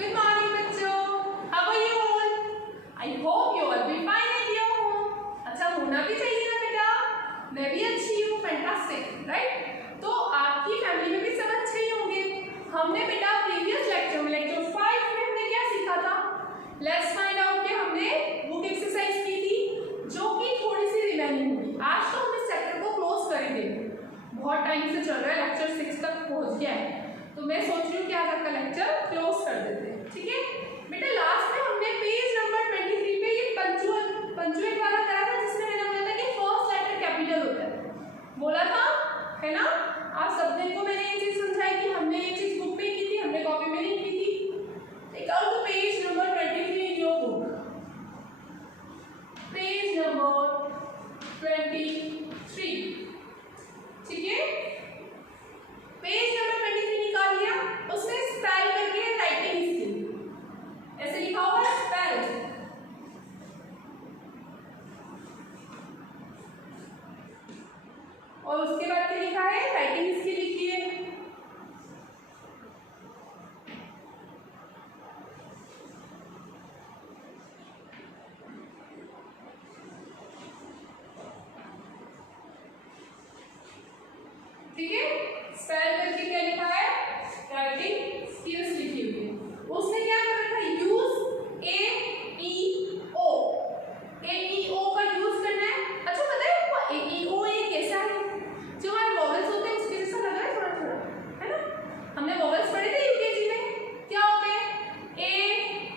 Good morning बच्चों, how are you all? I hope you all be fine at your home. अच्छा होना भी चाहिए ना बेटा, मैं भी अच्छी हूँ, फैंटास्टिक, राइट? तो आपकी फैमिली में भी सब अच्छे ही होंगे। हमने बेटा प्रीवियस लेक्चर में लेक्चर 5 में हमने क्या सीखा था? लेट्स फाइंड आउट कि हमने बुक एक्सरसाइज की थी जो कि थोड़ी सी रिमेनिंग होगी। आज तो हम इस चैप्टर को क्लोज कर देंगे, बहुत टाइम से चल रहा है, लेक्चर 6 तक पहुँच गया है, तो मैं सोच रही हूँ कि आज आपका लेक्चर क्लोज कर देते हैं, ठीक है बेटा? लास्ट में हमने पेज नंबर 23 पे ये पंचुएट वाला करा था, जिसमें मैंने बोला था कि फर्स्ट लेटर कैपिटल होता है, बोला था, है ना? आप सबने को मैंने ये चीज समझाई कि हमने ये चीज बुक में की थी, हमने कॉपी में नहीं की थी। Take out the page number 23 in your book, page number 23, ठीक है? पेज नंबर 23 निकाल लिया, उसमें स्पेल करके राइटिंग स्किल ऐसे लिखा हुआ है, स्पेल। और उसके बाद क्या लिखा है? राइटिंग स्किल लिखिए। ठीक है, स्पेल करके क्या लिखा है? राइटिंग स्किल्स लिखी हुई है। उसने क्या कर रखा है? यूज ए ई ओ, ए ई ओ का यूज करना है। अच्छा पता है आपको ए ई ओ ये कैसा है? जो हमारे वॉवेल्स होते हैं उसके जैसा लग रहा है थोड़ा थोड़ा, है ना? हमने वॉवेल्स पढ़े थे यूकेजी में, क्या होते हैं? ए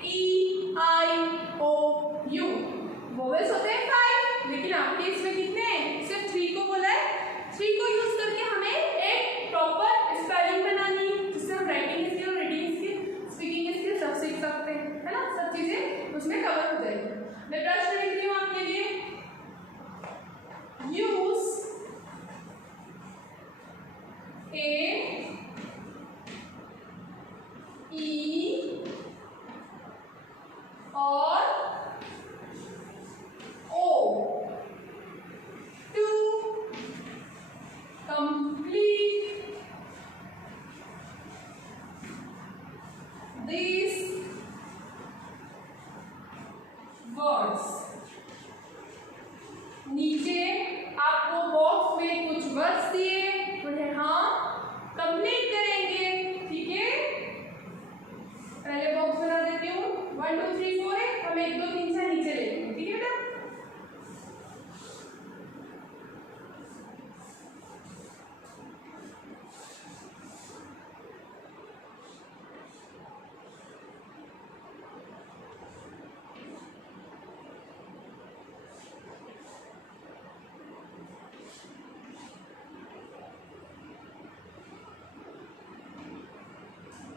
ई आई ओ यू, वॉवेल्स होते हैं 5, लेकिन आपके इसमें कितने हैं? सिर्फ 3 को बोला है। 3 को यूज करके हमें एक प्रॉपर स्पेलिंग बनानी है, जिससे हम writing skill, reading skill, speaking skill सब सीख सकते हैं, है ना? सब चीजें उसमें कवर हो जाएगी। मैं प्रश्न लिख रही हूँ आपके लिए, यूज ए ई और O to complete these words। नीचे आपको बॉक्स में कुछ वर्ड्स दिए, उन्हें हम कंप्लीट करेंगे, ठीक है? पहले बॉक्स बना देती हूँ, 1 2 3 4 है, हम 1 2 3 से नीचे लेंगे, ठीक है बेटा?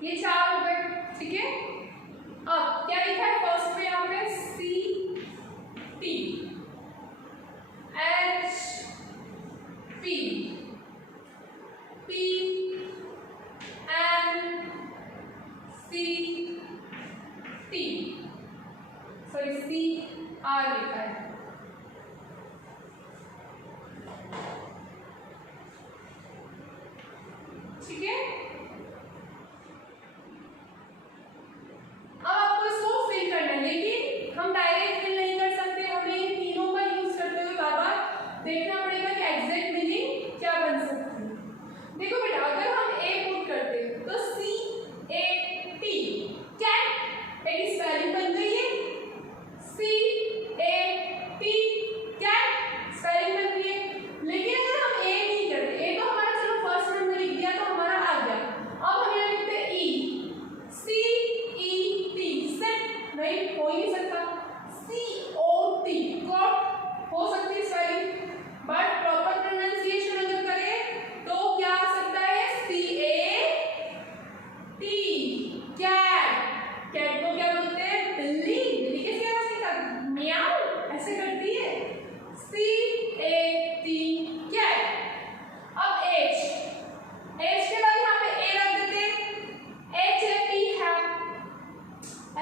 ये 4 हो गए, ठीक है? अब क्या लिखा है फर्स्ट में? यहाँ पे C T H P P N C T, sorry C R लिखा है, ठीक है? अब आपको इसको फिल करना है, लेकिन हम डायरेक्ट फिल नहीं कर सकते, हमें इन तीनों का यूज करते हुए बार बार देखना पड़ेगा कि एग्जैक्ट मीनिंग क्या बन सकती है। देखो बेटा, अगर हम ए पुट करते तो सी ए टी, कैट, एक स्पेलिंग बन गई है, सी ए टी कैट स्पेलिंग बन गई है। लेकिन अगर हम ए नहीं करते, ए तो हमारा चलो फर्स्ट में हमने लिख दिया तो हमारा आ गया, अब हम यहाँ लिखते हैं ई, सी ई टी, सेट, नहीं हो ही नहीं सकता। सी ओ टी, कॉट हो सकती है स्पेलिंग, बट प्रॉपर प्रोनाउंसिएशन अगर करें तो क्या आ सकता है? सी ए टी, कैट। कैट को क्या बोलते हैं? बिल्ली। बिल्ली कैसे आ सकता? म्याऊ ऐसे करती है, सी ए टी कैट। अब एच, एच के बाद यहाँ पे ए रख देते हैं, एच ए पी है,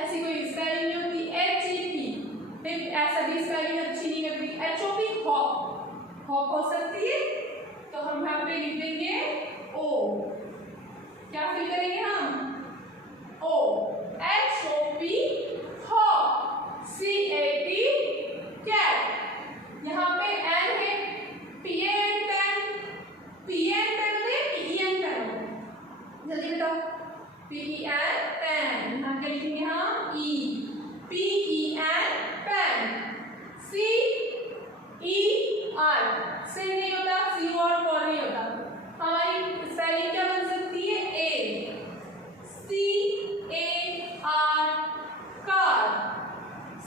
ऐसी कोई स्पेलिंग नहीं होती, एच ए पी, फिर ऐसा भी स्पेलिंग अच्छी नहीं लगती, H O P hop, hop हो सकती है, तो हम यहाँ पे लिख देंगे ओ, क्या फिल करेंगे हम? O, H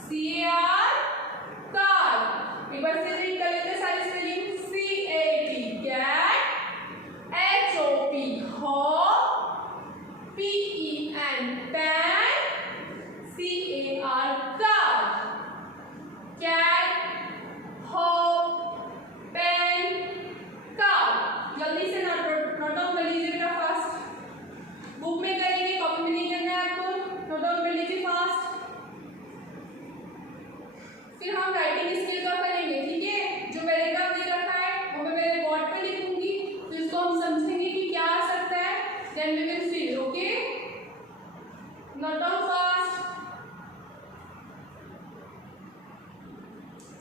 CAR car. एक बार से रीड कर लेते हैं सारी spelling. CAT cat, HOP hop, PEN pen, CAR car. Cat, hop, pen, car. जल्दी से नोट डाउन कर लीजिए बेटा फास्ट। बुक में करेंगे, कॉपी में नहीं करना है आपको। नोट डाउन कर लीजिए फास्ट। फिर हम राइटिंग स्किल का करेंगे, ठीक है। जो पैराग्राफ दे रखा है वो मैं मेरे बोर्ड पे लिखूंगी, तो इसको हम समझेंगे कि क्या आ सकता है। Then we will fill, okay. Note down fast.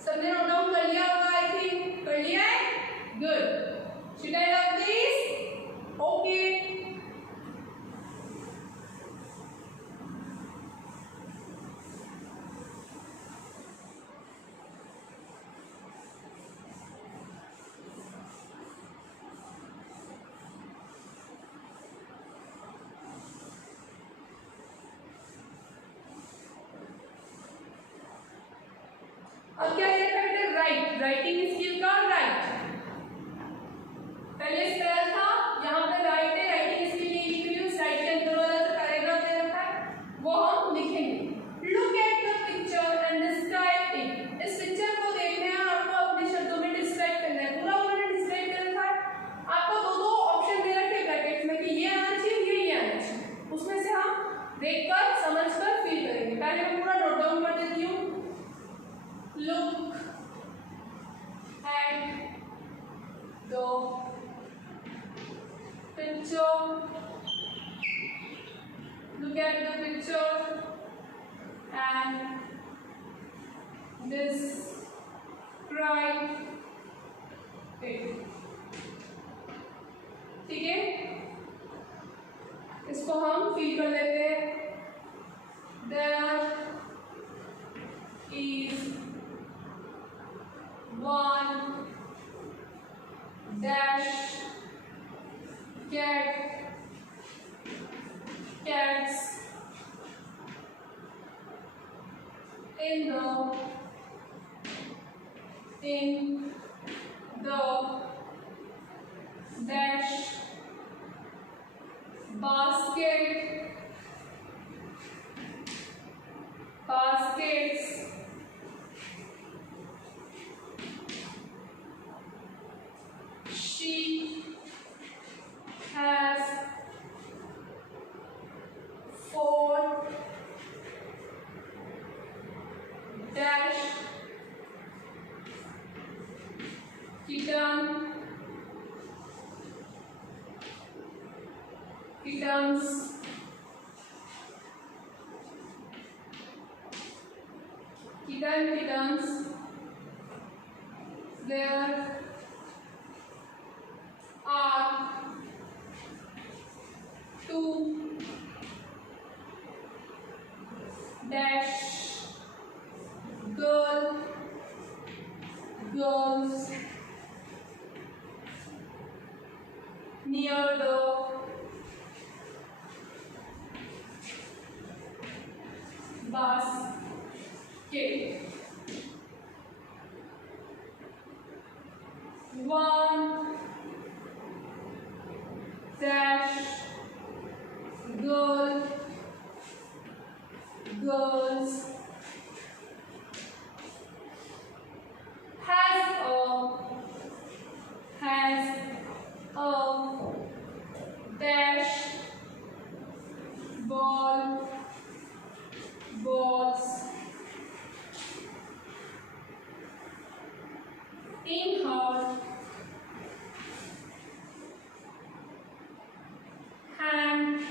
सबने नोट डाउन कर लिया होगा, आई थिंक कर लिया है। Good. Should I love this? Okay. अब क्या दे रखा है बेटा? राइट, राइटिंग स्किल का राइट। पहले स्पेल था, यहाँ पे राइट है, राइटिंग स्किल नहीं लिख रही हूँ। राइट के अंदर वाला जो पैराग्राफ दे रखा है वो हम लिखेंगे। Look at the picture and describe it. इस पिक्चर को देखना है, आपको अपने शब्दों में डिस्क्राइब करना है। पूरा उन्होंने डिस्क्राइब कर रखा है। आपको दो दो ऑप्शन दे रखे ब्रैकेट में कि ये आना चाहिए, ये आना चाहिए। उसमें से हम देखकर समझकर फील करेंगे। पहले मैं पूरा नोट डाउन कर देती हूँ। Look at the picture. Look at the picture and describe it. ठीक है, इसको हम फील कर लेते हैं। There is one dash cats in the dash baskets. She has 4 dash kittens. There are 2 dash girls near the basket. 1 dash girls has a dash balls in her hands.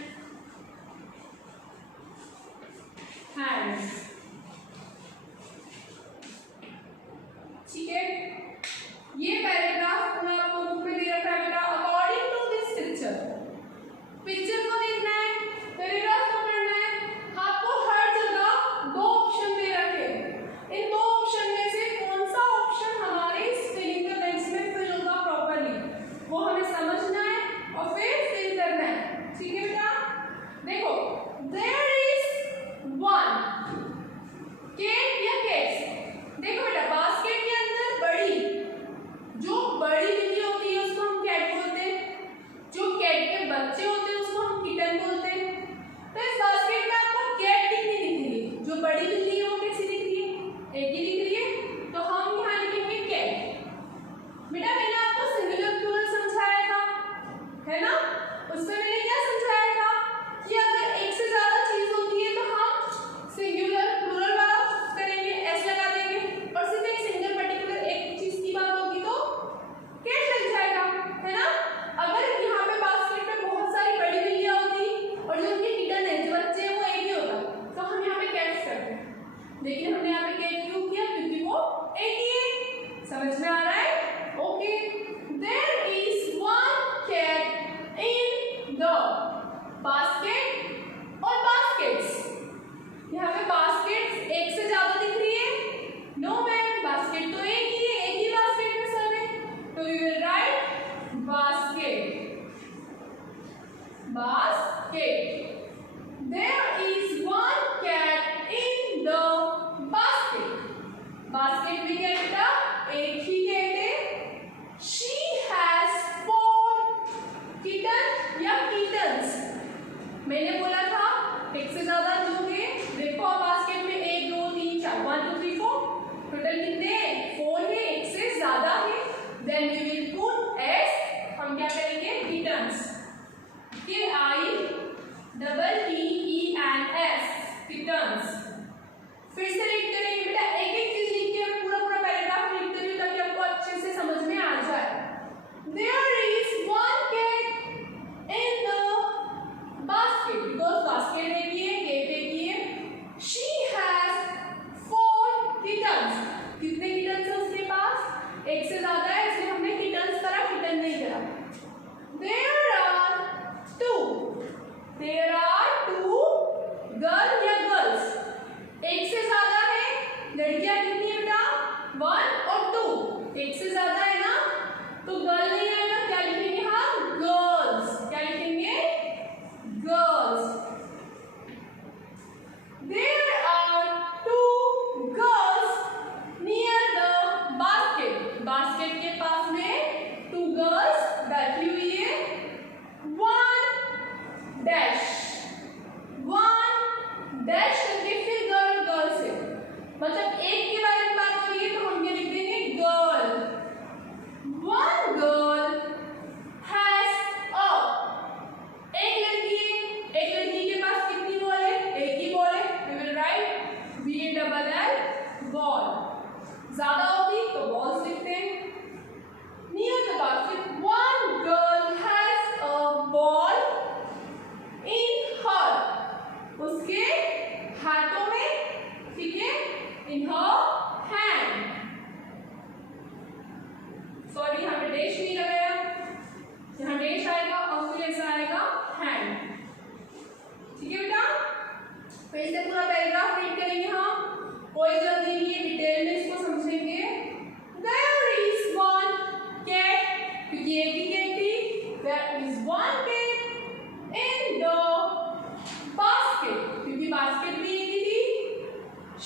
Kittens. फिर से read करेंगे बेटा, एक एक चीज लिख के मैं पूरा पूरा पैराग्राफ रीड कर रही हूँ ताकि आपको अच्छे से समझ में आ जाए। There is one cat in the basket, because basket एक ही है, cat एक ही है। She has 4 kittens, कितने kittens है उसके पास? एक से ज्यादा है इसलिए हमने kittens करा, kitten नहीं करा। There are two girls या girls, एक से ज्यादा है, लड़कियां कितनी है बेटा? 1 और 2, एक से ज्यादा है ना तो गर्ल नहीं आएगा, क्या लिखेंगे हम? गर्ल्स। क्या लिखेंगे? Girls. There are 2 girls near the basket, basket के पास में 2 गर्ल्स बैठी हुई है। 1 डैश करके फिर गर्ल से, मतलब एक के बारे में बात हो रही है तो हम क्या लिख देंगे? गर्ल। 1 girl has a, एक लड़की के पास कितनी बॉल है? एक ही बॉल है, we will write BALL ball. ज्यादा होती तो बॉल्स लिखते हैं। Near the basket, 1 girl has a ball in her, उसके हाथों में, ठीक है? In her hand, सॉरी यहाँ पे डैश नहीं लगाया, यहाँ डैश आएगा और फिर ऐसा आएगा हैंड, ठीक है बेटा? फिर से पूरा पैराग्राफ रीड करेंगे हम, कोई जल्दी नहीं है, डिटेल में इसको समझेंगे। There is one cat, क्योंकि एक ही cat थी, there is one cat in the basket, क्योंकि बास्केट भी एक ही थी।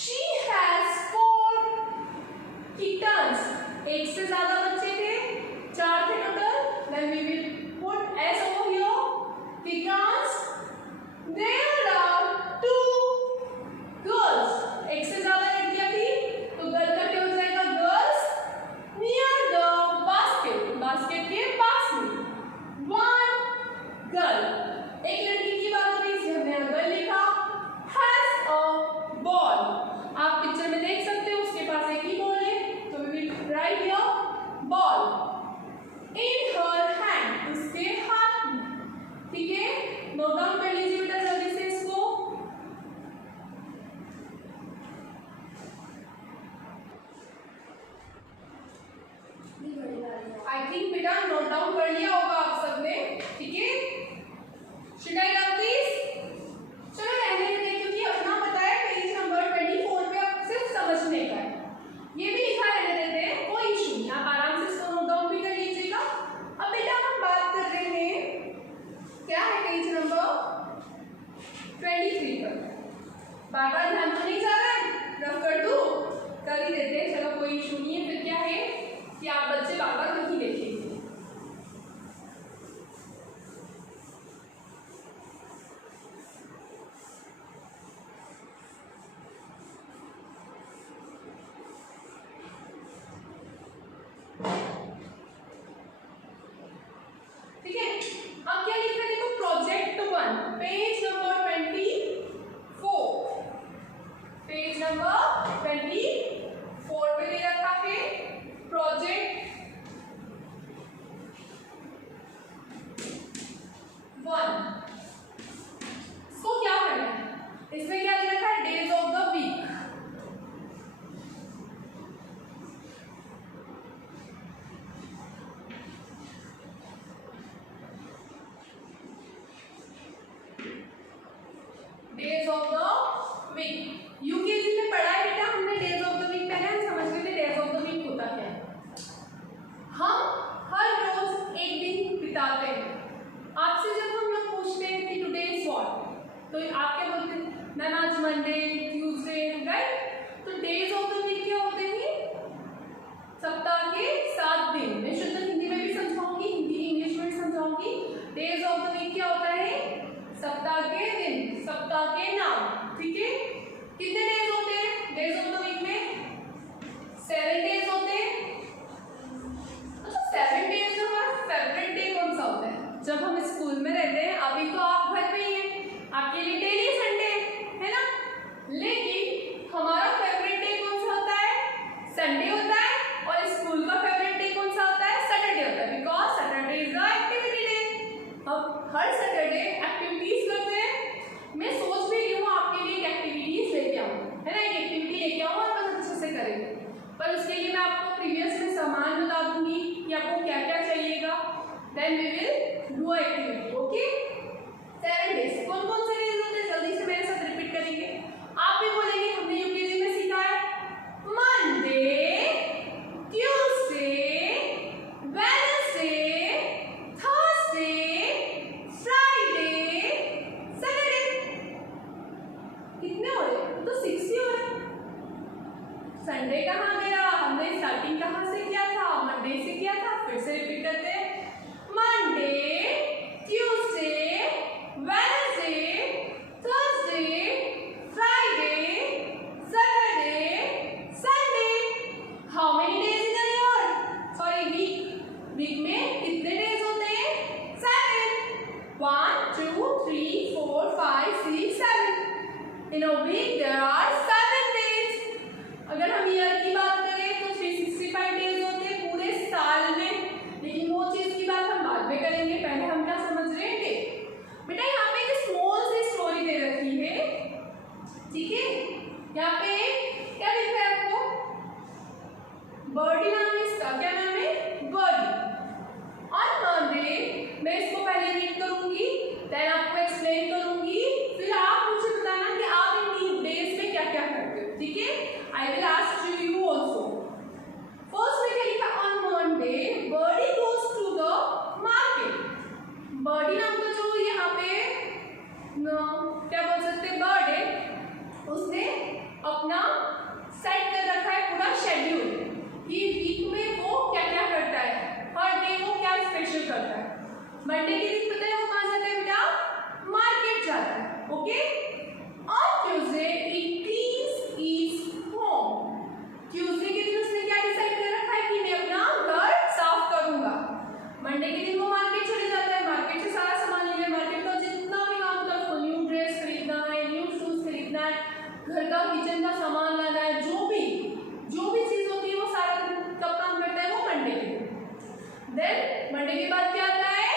She has 4 kittens, एक से ज्यादा बच्चे थे, 4 थे total, then we will put S over here, kittens। There are 2 girls, एक से ज्यादा लड़कियां थी तो गर्ल का क्या हो जाएगा? Girls. Near the basket, basket के पास में 1 girl, एक लड़की की बात हो रही है हमने गर्ल लिखा। Has a ball, आप पिक्चर में देख सकते हो उसके पास एक ही बॉल है तो we will write here ball in her hand, उसके हाथ में, ठीक है? नोट डाउन कर लीजिए बेटा जल्दी से इसको। आई थिंक बेटा नोट डाउन कर लिया होगा आप सबने, ठीक है? Should I love this? चलो रहने देते क्योंकि अपना बताया पेज नंबर 24 पे अब सिर्फ समझने का है, ये भी लिखा रहने देते हैं, कोई इशू नहीं, आप आराम से इसको नोट डाउन भी कर लीजिएगा। अब बेटा हम बात कर रहे हैं क्या है पेज नंबर 23 पर, बार बार ध्यान तो नहीं जा रहा है, रफ कर दूं? कर ही देते हैं, चलो कोई इशू नहीं है। फिर क्या है कि आप बच्चे बार बार नहीं देखेंगे। ठीक है, अब क्या लिखा है देखो, project 1 page number 24, page number 24 पे दे रखा है प्रोजेक्ट 1। इसको क्या करना है? इसमें क्या दे रखा है? Days of the week. Days of the week UKG में पढ़ा है बेटा हमने, डेज ऑफ द वीक पहले हम समझ गए थे डेज ऑफ द वीक होता क्या है। हम हर रोज एक दिन बिताते हैं, आपसे जब हम लोग पूछते हैं कि टुडे इज व्हाट, तो आप क्या बोलते हैं? मैम आज मंडे, ट्यूसडे, राइट? तो डेज ऑफ द वीक क्या होते हैं? सप्ताह के 7 दिन। मैं शुद्ध हिंदी में भी समझाऊंगी, हिंदी इंग्लिश में भी समझाऊंगी। डेज ऑफ द वीक क्या होता है? सप्ताह के दिन, सप्ताह के नाम, ठीक है? कितने डेज होते हैं डेज ऑफ द वीक में? 7 डेज होते हैं। अच्छा 7 डेज में हमारा फेवरेट डे कौन सा होता है? जब हम स्कूल में रहते हैं, अभी तो आप घर पे ही हैं, आपके लिए डेली संडे है ना, लेकिन हमारा फेवरेट डे कौन सा होता है? संडे होता है, और स्कूल का फेवरेट डे कौन सा होता है? सैटरडे होता है, because Saturday is the activity day. हम हर सैटरडे एक्टिविटीज करते हैं। मैं सोच भी रही हूँ आपके लिए एक एक्टिविटीज लेके आऊँ, है ना, एक एक्टिविटी लेके आऊँ और बस अच्छे से करेंगे। पर उसके लिए मैं आपको प्रीवियस में सामान बता दूंगी कि आपको क्या क्या चाहिएगा, then we will do activity. Okay, 7 days. कौन कौन से डेज होते हैं? जल्दी से मेरे साथ रिपीट करेंगे। आप भी बोलेंगे, हमने यूकेजी में सीखा है Monday, Tuesday, Wednesday, Thursday, Friday, Saturday. कितने हो रहे? तो 6 ही हो रहे। संडे कहाँ गया? हमने स्टार्टिंग कहाँ से किया था? मंडे से किया था। फिर से रिपीट करते हैं, Monday, Tuesday, Wednesday, Thursday, Friday, Saturday, Sunday. How many days in a year? Sorry, week में कितने डेज होते हैं? 7। 1 2 3 4 5 6 7। In a week there are 7 days. अगर हम ईयर की बात करें तो 365 डेज होते हैं पूरे साल में, लेकिन वो चीज की बात हम बाद में करेंगे। पहले हम क्या समझ रहे हैं डे। बेटा यहाँ पे एक स्मॉल सी स्टोरी दे रखी है, ठीक है। यहाँ पे क्या दिख रहा है आपको? बर्डी नाम है इसका। क्या नाम है? बर्डी। ऑन मंडे मैं इसको पहले रीड करूंगी, देन आपको एक्सप्लेन करूंगी, फिर आप मुझे बताना कि आप इन डेज में क्या क्या करते हो, ठीक है। I will ask you also. First में क्या लिखा? On Monday birdie goes to the market. Birdie नाम का जो यहाँ पे क्या बोल सकते हैं बर्ड है, उसने अपना सेट कर रखा है पूरा शेड्यूल कि वीक में वो क्या क्या करता है, हर डे वो क्या स्पेशल करता है। मंडे के दिन पता है वो कहाँ जाता है बेटा? मार्केट जाता है। Okay. On Tuesday it cleans its home. Tuesday के दिन उसने क्या डिसाइड कर रखा है कि मैं अपना घर साफ करूंगा। मंडे के दिन वो मार्केट चले जाता है, मार्केट से सारा सामान ले लिया, मार्केट का जितना भी काम होता है, उसको न्यू ड्रेस खरीदना है, न्यू शूज खरीदना है, घर का किचन का सामान लाना है, जो भी चीज होती है वो सारा कब काम करता है? वो मंडे के दिन। देन मंडे के बाद क्या आता है?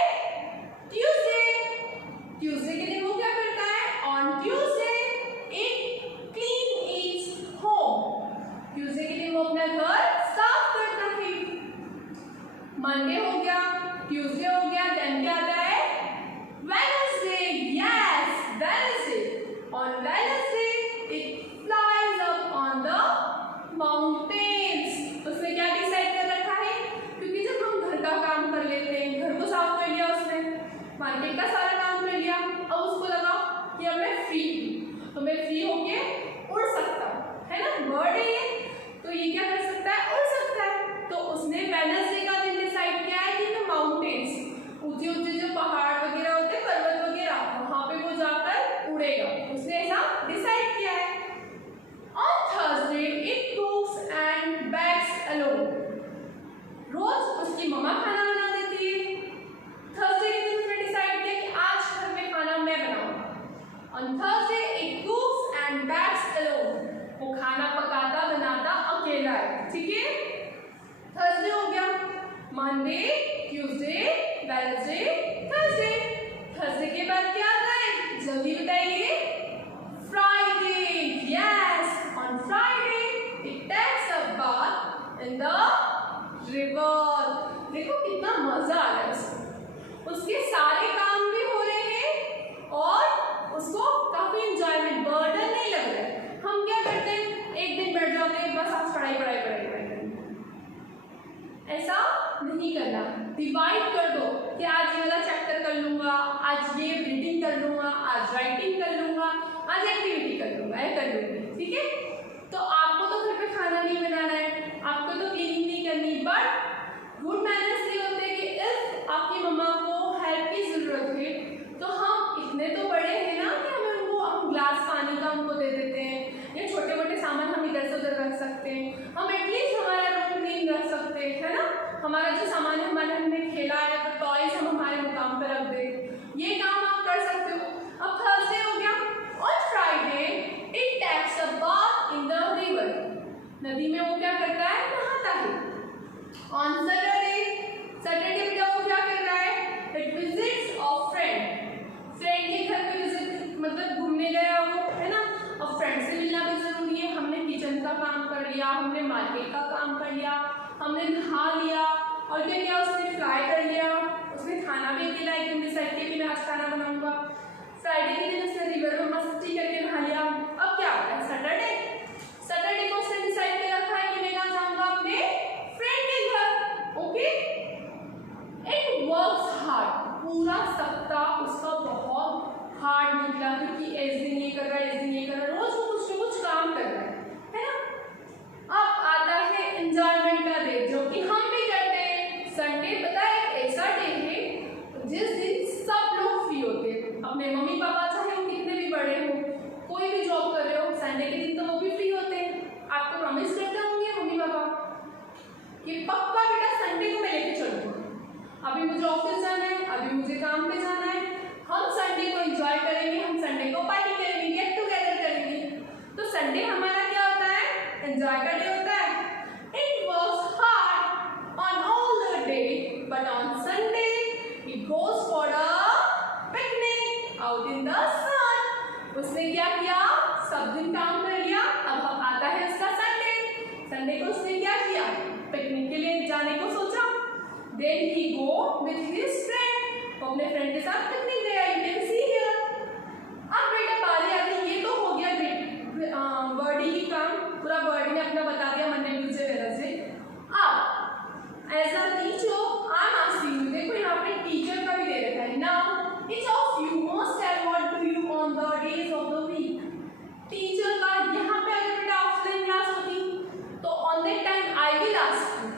ट्यूसडे के दिन वो क्या करता है? On Tuesday it clean its home. Tuesday के दिन वो अपना घर साफ करता है। मंडे हो गया, ट्यूसडे हो गया, देन क्या आता है? Wednesday. Yes, Wednesday. On Wednesday it flies up on the mountains. उसने क्या डिसाइड कर रखा है? क्योंकि जब हम घर का काम कर लेते हैं, घर को साफ कर लिया उसने, मार्केट का सारा काम कर लिया, अब उसको लगा कि अब मैं फ्री हूँ, तो मैं फ्री होके उड़ सकता हूँ, है ना। बर्ड है ये, तो ये क्या कर सकता है? उड़ सकता है। तो उसने वेडनेसडे का दिन डिसाइड किया है कि मैं माउंटेन्स, ऊंचे ऊंचे जो पहाड़ वगैरह होते हैं, पर्वत वगैरह, वहां पे वो जाकर उड़ेगा। उसने ऐसा डिसाइड किया है। On Thursday it cooks and bakes alone. रोज उसकी मम्मा खाना बना देती है। थर्सडे के दिन उसने डिसाइड किया कि आज घर में खाना मैं बनाऊंगा। On Thursday it cooks and bakes alone. वो खाना पकाता बनाता अकेला है, ठीक है। थर्सडे हो गया। Monday, Tuesday, Wednesday, Thursday. Thursday के बाद क्या आता है? जल्दी बताइए। Friday. Yes, on Friday it takes a bath in the river. देखो कितना मजा आ रहा है उसको, उसके सारे काम भी हो रहे हैं और उसको काफी इंजॉयमेंट, बर्डन नहीं लग रहा है। हम क्या करते हैं? एक दिन बैठ जाते हैं, बस आज पढ़ाई ऐसा नहीं करना। डिवाइड कर दो कि आज ये वाला चैप्टर कर लूंगा, आज ये रीडिंग कर लूंगा, आज राइटिंग कर लूंगा, आज एक्टिविटी कर लूंगा, ये कर लूंगी, ठीक है। तो आपको तो घर पे खाना नहीं बनाना है, आपको तो क्लीनिंग नहीं करनी, बट गुड मैनर्स ये होते हैं कि इफ आपकी मम्मा को हेल्प की जरूरत है तो हम इतने तो बड़े हैं ना कि हम ग्लास पानी का उनको दे देते हैं, या छोटे मोटे सामान हम इधर से उधर रख सकते हैं, हम एटलीस्ट हमारा रूम क्लीन रख सकते हैं, है ना। हमारा जो सामान है, हमारे हमने खेला है तो टॉयज हम हमारे मुकाम पर रख दें, ये काम आप कर सकते हो। अब थर्सडे हो गया। ऑन फ्राइडे इट टेक्स लिया, हमने मार्केट का काम कर लिया, हमने नहा लिया और क्या किया, उसने फ्राई कर लिया, उसने खाना भी अकेला एकदम डिसाइड किया कि मैं आज खाना बनाऊंगा। फ्राइडे के दिन उसने रिवर में मस्ती करके नहा लिया। अब क्या आता है सैटरडे, सैटरडे को उसने डिसाइड कर रखा है कि मैं कहाँ जाऊंगा, अपने फ्रेंड के घर। ओके, इट वर्क्स हार्ड, पूरा सप्ताह उसका बहुत हार्ड निकला क्योंकि इस दिन ये कर रहा है, इस दिन ये कर रहा है, रोज वो कुछ न कुछ काम कर रहा है ना। अब आता है एंजॉयमेंट का डे जो कि हम भी करते हैं। संडे पता है ऐसा डे है जिस दिन सब लोग फ्री होते हैं, अपने मम्मी पापा चाहे वो कितने भी बड़े हो, कोई भी जॉब कर रहे हो, संडे के दिन तो वो भी फ्री होते हैं। आपको प्रॉमिस करते होंगे मम्मी पापा कि पक्का बेटा संडे को मैं लेके चलूंगा, अभी मुझे ऑफिस जाना है, अभी मुझे काम पे जाना है, हम संडे को एंजॉय करेंगे, हम संडे को पार्टी करेंगे, गेट टुगेदर करेंगे। तो संडे हमारा क्या होता है, एंजॉय का डे होता है। It works hard on all the day but on Sunday he goes for a picnic out in the sun. उसने क्या किया, सब दिन काम कर लिया, अब आता है उसका संडे। संडे को उसने क्या किया, पिकनिक के लिए जाने को सोचा। Then he go with his friend, वो अपने फ्रेंड के साथ पिकनिक गया। You can see here. अब बेटा बारी आती है, ये तो हो गया बर्डी की काम, पूरा बर्डी ने अपना बता दिया मंडे ट्यूसडे वेडनेसडे। अब as a teacher I am asking you, देखो यहाँ पे टीचर का भी दे रखा है। Now each of you must tell what do you on the days of the week. Teacher का यहाँ पे अगर बेटा ऑफलाइन क्लास होती तो on that time I will ask you,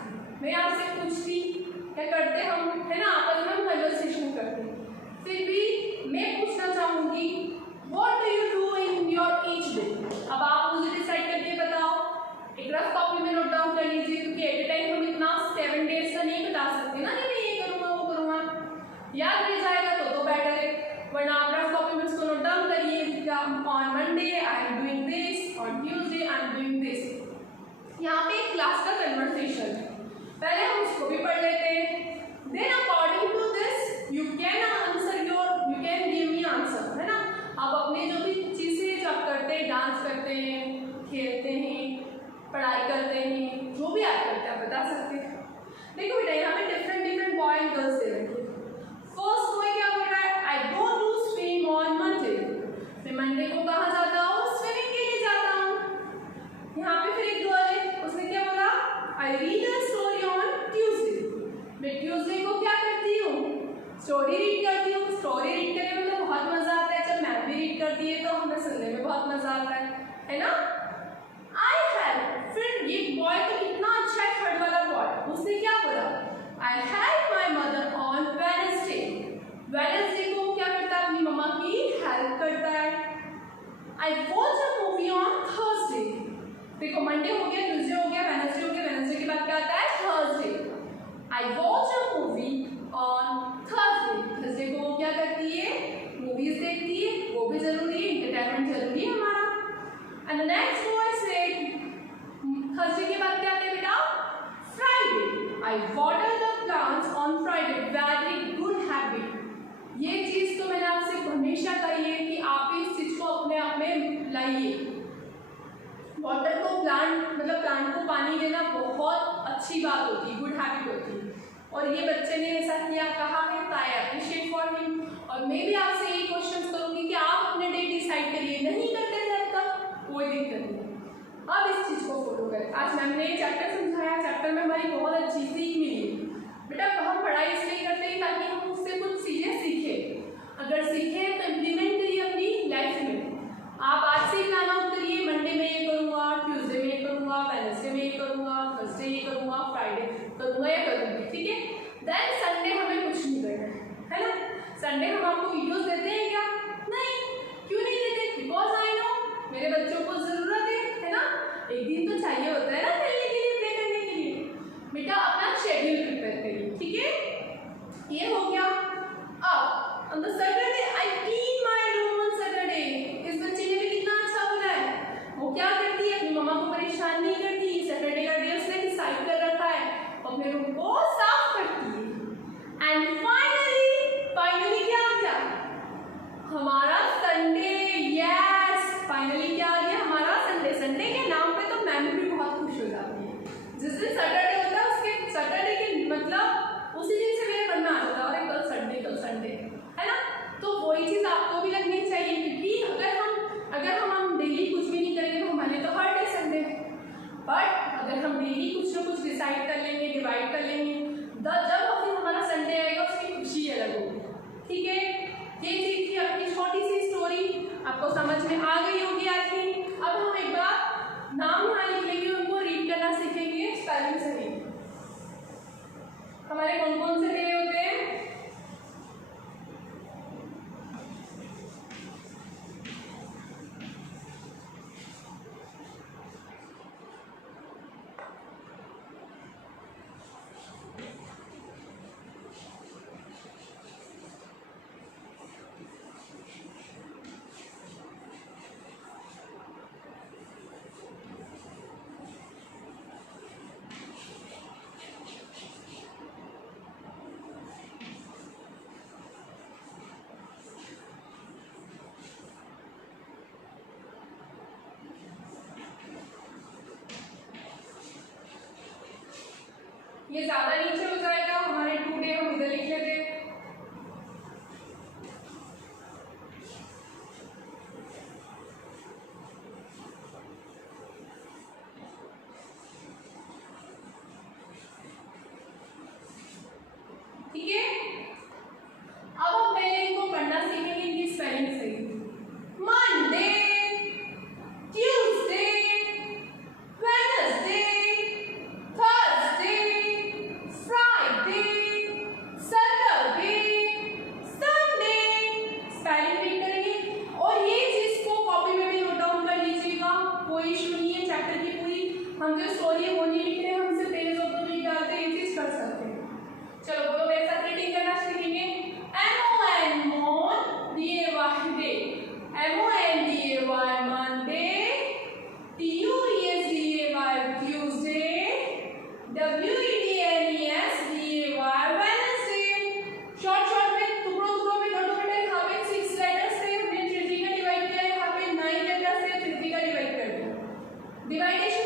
मैं आपसे पूछती, क्या करते हम है ना, आपस में हम कन्वर्सेशन करते हैं। फिर भी मैं पूछना चाहूंगी what do you do in your each day. अब आप मुझे डिसाइड करके बताओ, एक रफ कॉपी में नोट डाउन कर लीजिए क्योंकि एट ए टाइम हम इतना 7 डेज का नहीं बता सकते ना कि मैं ये करूँगा वो करूँगा, याद रह जाएगा तो बेटर है, वरना आप रफ कॉपी में उसको नोट डाउन करिए। On Monday I am doing this, on Tuesday I am doing this. यहाँ पे एक क्लास का कन्वर्सेशन है, पहले हम उसको भी पढ़ लेते हैं। Then according to this you can answer your, you can give me answer, है ना। आप अपने जो भी चीज़ें जब करते हैं, डांस करते हैं, खेलते हैं, पढ़ाई करते हैं, जो भी आप करते हैं आप बता सकते हैं। देखो बेटा यहाँ पे डिफरेंट बॉय एंड गर्ल्स दे रखे हैं। फर्स्ट बॉय क्या बोल रहा है, I go to swim on Monday, मैं मंडे को कहाँ जाता हूँ, स्विमिंग के लिए जाता हूँ। यहाँ पे फिर एक गर्ल है, उसने क्या बोला, I read a story on Tuesday, मैं ट्यूसडे को क्या करती हूँ, स्टोरी रीड करती हूँ। स्टोरी रीड करने में तो बहुत मजा आता है, जब मैम भी रीड करती है तो हमें सुनने में बहुत मजा आता है ना। आई हैव, फिर ये बॉय तो कितना अच्छा है, थर्ड वाला बॉय, उसने क्या बोला, I help my mother on Wednesday, Wednesday को क्या करता है, अपनी मम्मा की हेल्प करता है। I watch a movie on Thursday, देखो मंडे हो गया, ट्यूसडे हो गया, वेडनेसडे हो गया, वेडनेसडे के बाद क्या आता है, Thursday. I watch a movie on Thursday, Thursday को वो क्या करती है, मूवीज देखती है, वो भी जरूरी है, एंटरटेनमेंट जरूरी है हमारा। And the next boy said, Thursday के बाद क्या आता है बेटा, Friday, I water the plants on Friday, very good habit. ये चीज तो मैंने आपसे हमेशा कही है कि आप इस चीज को अपने आप में लाइए। वाटर को प्लांट को पानी देना बहुत अच्छी बात होती है, गुड हैबिट होती है, और ये बच्चे ने ऐसा किया, कहा है, तो आई अप्रिशिएट फॉर हिम। और मैं भी आपसे यही क्वेश्चन करूंगी कि आप अपने डे डिसाइड करिए, नहीं करते थे अब तक, कोई दिक्कत नहीं, अब इस चीज को फॉलो करें। आज मैम ने चैप्टर समझाया, चैप्टर में हमारी बहुत अच्छी सीख मिली बेटा। हम पढ़ाई इसलिए करते हैं ताकि हम उससे कुछ चीजें सीखें, अगर सीखें तो इम्प्लीमेंट करिए अपनी लाइफ में। आप आज से ही प्लान आउट करिए, मंडे में ये करूँगा, ट्यूसडे में ये करूँगा, वेडनेसडे में ये करूँगा, थर्सडे ये करूँगा, फ्राइडे करूँगा या करूँगी, ठीक है। देन संडे हमें कुछ नहीं करना है ना। संडे हम आपको वीडियोस देते हैं क्या, नहीं, क्यों नहीं देते, बिकॉज आई नो मेरे बच्चों को जरूरत है ना, एक दिन तो चाहिए होता है ना खेलने के लिए, प्ले करने के लिए। बेटा अपना शेड्यूल प्रिपेयर करिए, ठीक है, ये हो गया। अब on the Saturday I clean my room on Saturday, इस बच्चे ने भी कितना अच्छा बोला है, वो क्या करती है, अपनी मम्मा को परेशान नहीं करती, सैटरडे का डे उसने डिसाइड कर रखा है, अपने रूम को साफ करती है। एंड फाइनली क्या हो गया, बट अगर हम डेली कुछ ना कुछ डिसाइड कर लेंगे, डिवाइड कर लेंगे, जब फिर हमारा संडे आएगा उसकी खुशी अलग होगी। ठीक है, ये चीज थी अपनी छोटी सी स्टोरी, आपको समझ में आ गई होगी आई थिंक। अब हम एक बार नाम यहाँ लिख लेंगे, उनको रीड करना सीखेंगे स्पेलिंग सही। हमारे कौन कौन से डे होते हैं? ये ज्यादा नीचे हो जाएगा, हमारे 2 डे हम इधर लिख लेते हैं। ठीक है, अब हम पहले इनको पढ़ना सीखेंगे, इनकी स्पेलिंग सही। Monday, Tuesday, Wednesday, Thursday, Friday, Saturday, Sunday. Spelling read करेंगे और ये चीज को कॉपी में भी नोट डाउन कर लीजिएगा, कोई इशू नहीं है। चैप्टर की पूरी हम जो स्टोरी है वो नहीं लिख रहे, हम सिर्फ पेज ऊपर लिख डालते हैं, ये चीज कर सकते हैं। चलो बोलो मेरे साथ रीडिंग करना सीखेंगे। MON मोन, DAY day, MONDAY Monday, TUESDAY Tuesday, WEDNESDAY Wednesday. Short में टुकड़ों में दो बेटा, यहाँ पे 6 लेटर्स थे, हमने 3 का डिवाइड किया, यहाँ पे 9 लेटर्स थे, 3 का डिवाइड कर दिया। डिवाइडेशन